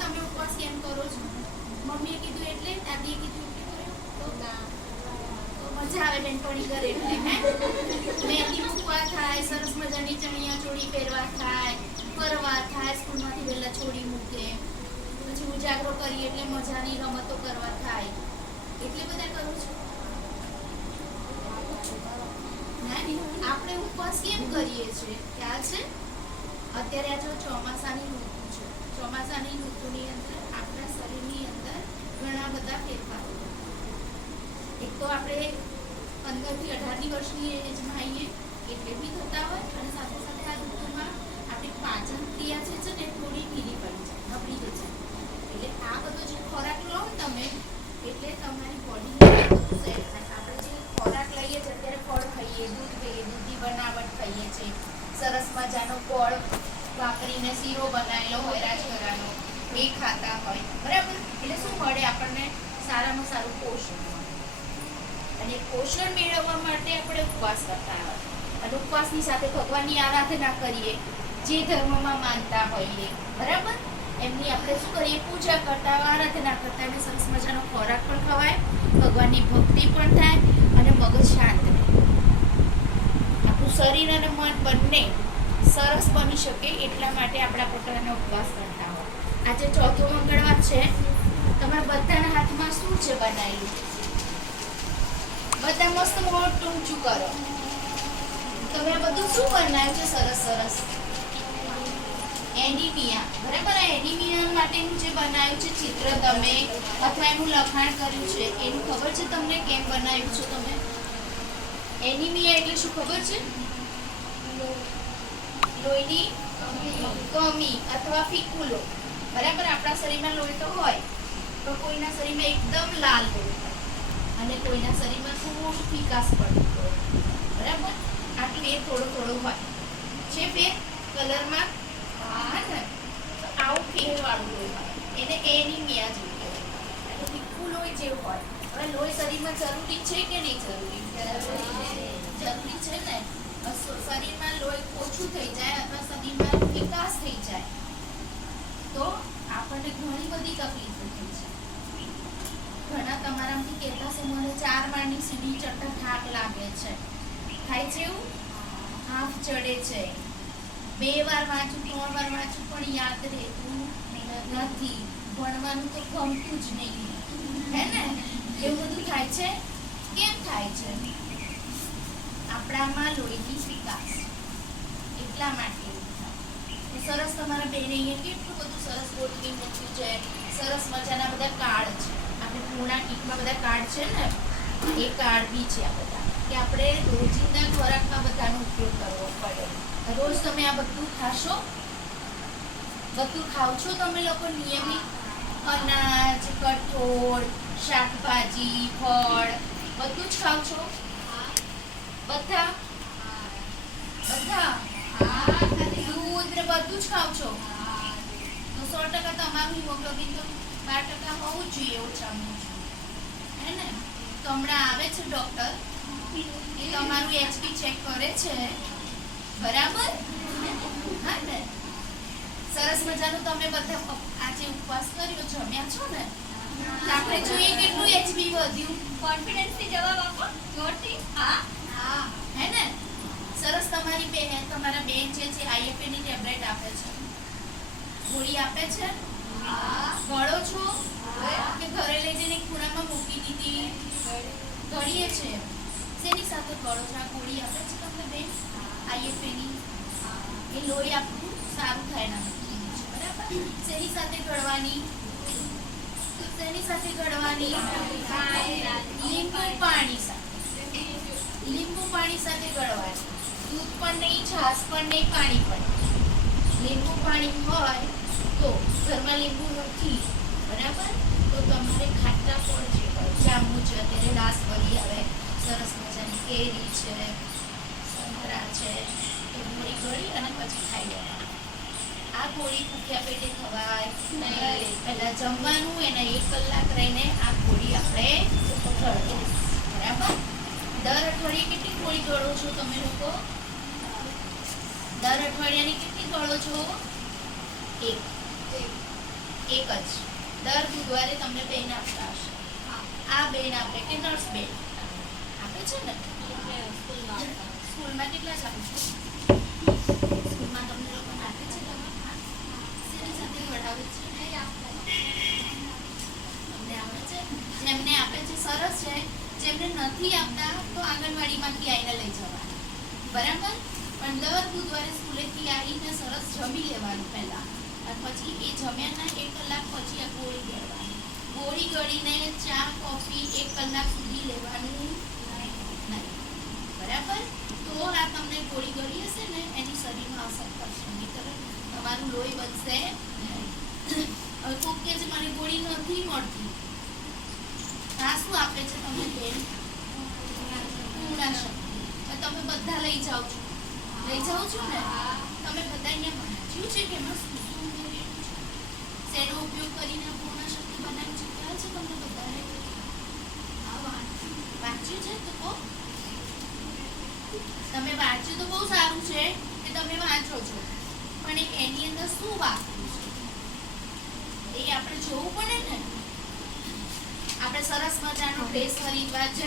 તમે ઉપવાસ કેમ કરો છો. મમ્મીએ કીધું એટલે, દાદીએ કીધું એટલે તો મજા આવે બેનપણી કરે એટલે મહેંદી મૂકવા થાય, સરસ મજાની ચણિયા ચોળી પહેરવા થાય, ફરવા થાય, સ્કૂલમાંથી વહેલા છોડી મૂકે. પછી ઉજાગરો કરીએ એટલે મજાની રમતો કરવા થાય. એટલે બધા કરું છું. આપણે ઉપવાસ કેમ કરીએ છીએ? ખ્યાલ છે? અત્યારે આ જો ચોમાસાની ઋતુ ચોમાસાની ઋતુની અંદર, આપણા શરીરની અંદર ઘણા બધા ફેરફારો. એક તો આપણે પંદરથી અઢારની વર્ષની એજમાં આવીએ, એટલે બી થતા હોય, અને સાથે સાથે આ ઋતુમાં આપણી પાચન ક્રિયા જે છે ને, થોડી ઢીલી પડી છે નબળી થઈ છે. એટલે આ બધો જે ખોરાક લો તમે, એટલે તમારી બોડી આપણે જે ખોરાક લઈએ છીએ, અત્યારે ફળ ખાઈએ, દૂધ ખાઈએ દૂધની બનાવટ ખાઈએ છીએ, સરસ મજાનો ગોળ વાપરીને શીરો બનાવેલો હોય, રાજગરાનો, એ ખાતા હોય. બરાબર? એટલે શું મળે? આપણને સારામાં સારું પોષણ અને પોષણ મેળવવા માટે આપણે ઉપવાસ કરતા હોય. અને ઉપવાસની સાથે ભગવાનની આરાધના કરીએ, જે ધર્મમાં માનતા હોઈએ. બરાબર? એમની આપણે શું કરીએ? પૂજા કરતા આરાધના કરતા એમને સરસ મજાનો ખોરાક પણ ખવાય, ભગવાનની ભક્તિ પણ થાય અને મગજ શાંત રહે. આપણું શરીર અને મન બંને સરસ બની શકે એટલા માટે આપણા પોતાનો ઉપવાસ કરતા હોય. આજે ચોથો મંગળવાર છે. તમારા બધાના હાથમાં શું છે બનાવેલું? બધા મસ્ત મોટું ઊંચું કરો. તમે બધું શું બનાવ્યું છે સરસ સરસ? એનિમિયા. બરાબર, આ એનિમિયા માટેનું જે બનાવ્યું છે ચિત્ર તમે, અથવા એનું લખાણ કર્યું છે, એનું ખબર છે તમને કેમ બનાવ્યું છે તમે? એનિમિયા એટલે શું ખબર છે? લોહીની કમી અથવા ફીકું લોહી બરાબર? આપણા શરીરમાં લોહી તો હોય, તો કોઈના શરીરમાં એકદમ લાલ લોહી હોય. અને કોઈના શરીરમાં થોડું ફિકાસ પડતું હોય. બરાબર? આટલું એ થોડું થોડું હોય. છે ફેર કલરમાં હા ને, તો આવું ફેરવાળું લોહી હોય. એને એનિમિયા જેવું કહેવાય એટલે ફીકું લોહી જેવું હોય, હવે લોહી શરીરમાં જરૂરી છે કે નહીં જરૂરી? જરૂરી છે ને? શરીરમાં લોહી ઓછું થઈ જાય અથવા શરીરમાં વિકાસ થઈ જાય, તો આપણને ઘણી બધી તકલીફો થઈ છે. ઘણા તમારામાંથી કહેતા છે, મને ચાર માળની સીડી ચડતા થાક લાગે છે. થાય છે એવું? હાફ ચડે છે. બે વાર વાંચું, ત્રણ વાર વાંચું, પણ યાદ રહેતું નથી. ભણવાનું તો ગમતું જ નહીં. હે ને? એવું બધું થાય છે? કેમ થાય છે? આપણામાં લોહીની વિકાસ એટલા માટે. સરસ તમારા અહીંયા કેટલું બધું સરસ ગોઠવી મૂક્યું છે. સરસ મજાના બધા કાર્ડ છે. આપણે પૂર્ણા કીટમાં બધા કાર્ડ છે ને? એ કાર્ડ બી છે આ બધા. કે આપણે રોજિંદા ખોરાકમાં બધાનો ઉપયોગ કરવો પડે. રોજ તમે આ બધું ખાશો? બધું ખાવ છો તમે લોકો નિયમિત? અનાજ, કઠોળ, શાકભાજી, ફળ, બધું જ ખાવ છો? કરે છે. બરાબર? હા ને? સરસ મજાનું તમે બધા આજે ઉપવાસ કર્યો, જમ્યા છો ને? આપણે જોઈએ કેટલું એચપી વધ્યું. કોન્ફિડન્સથી જવાબ આપો. જોરથી. હા. હા હે ને? સરસ તમારી બેન તમારા બેન જે છે આઈએફએ ની ટેબ્લેટ આપે છે. ગોળી આપે છે? ગળો છો? કે ઘરે લઈ જઈને ખૂણામાં મૂકી દીધી? ગળીએ છે. શેની સાથે ગળો છો? આ ગોળી આપે છે તમને બેન? આઈએફએ ની એ લોહી આપણું સારું થાય ના બરાબર? શેની સાથે ગળવાની? શેની સાથે ગળવાની? લીંબુ પાણી સાથે. લીંબુ પાણી સાથે ગળવાની દૂધ પણ નહીં, છાશ પણ નહીં, પાણી પણ લીંબુ પાણી હોય તો ઘરમાં લીંબુ નથી, બરાબર? તો તમારે ખાટા ફળ જે હોય જાંબુ છે અત્યારે રાસબરી આવે સરસ મજાની કેરી છે, સંતરા છે, એ ગોળી ગળી અને પછી ખાઈ લેવાનું. આ ગોળી ભૂખ્યા પેટે ખવાય. પહેલાં જમવાનું, એના એક કલાક રહીને આ ગોળી આપણે અઠવાડિયે કેટલી ગોળી ગળો છો તમે લોકો? દર અઠવાડિયાની કેટલી ગળો છો? એક. એક જ. દર બુધવારે તમને બેન આપતા હશે. આ બેન આપે કે નર્સ બેન? આપે છે ને? સ્કૂલમાં કેટલા જ આપે છે? સ્કૂલમાં તમને લોકોને આપે છે તમારે? સાથે ભણાવે છે? તમને આપે છે? જેમને આપે છે? સરસ છે? જેમને નથી આપતા તો આંગણવાડીમાંથી આવીને લઈ જવાના. બરાબર? પણ દર બુધવારે સ્કૂલેથી આવીને સરસ જમી લેવાનું પહેલા. અને પછી એ જમ્યાના એક કલાક પછી આ ગોળી ગળવાની ગોળી ગળીને ચા, કોફી એક કલાક સુધી લેવાનું નહીં બરાબર? તો આ તમને ગોળી ગળી હશે ને, એની શરીરમાં અસર કરશે નહીંતર તમારું લોહી નહીં. હવે કહે છે, મને ગોળી નથી મળતી. આ શું આપે છે તમને બેન તો તમે બધા લઈ જાઓ છો. લઈ જાઓ છો ને? તમે બધા અહીંયા વાંચ્યું છે કે એમાં શું શું ઉમેરેલું છે? શેનો ઉપયોગ કરીને પૂર્ણાશક્તિ બનાવી છે ખ્યાલ છે તમને બધાને આ વાંચ્યું. વાંચ્યું છે તો કહો. તમે વાંચ્યું તો બહુ સારું છે કે તમે વાંચો છો. પણ એની અંદર શું છે? એ આપણે જોવું પડે ને? આપણે સરસ મજાનો ડ્રેસ ખરીદવા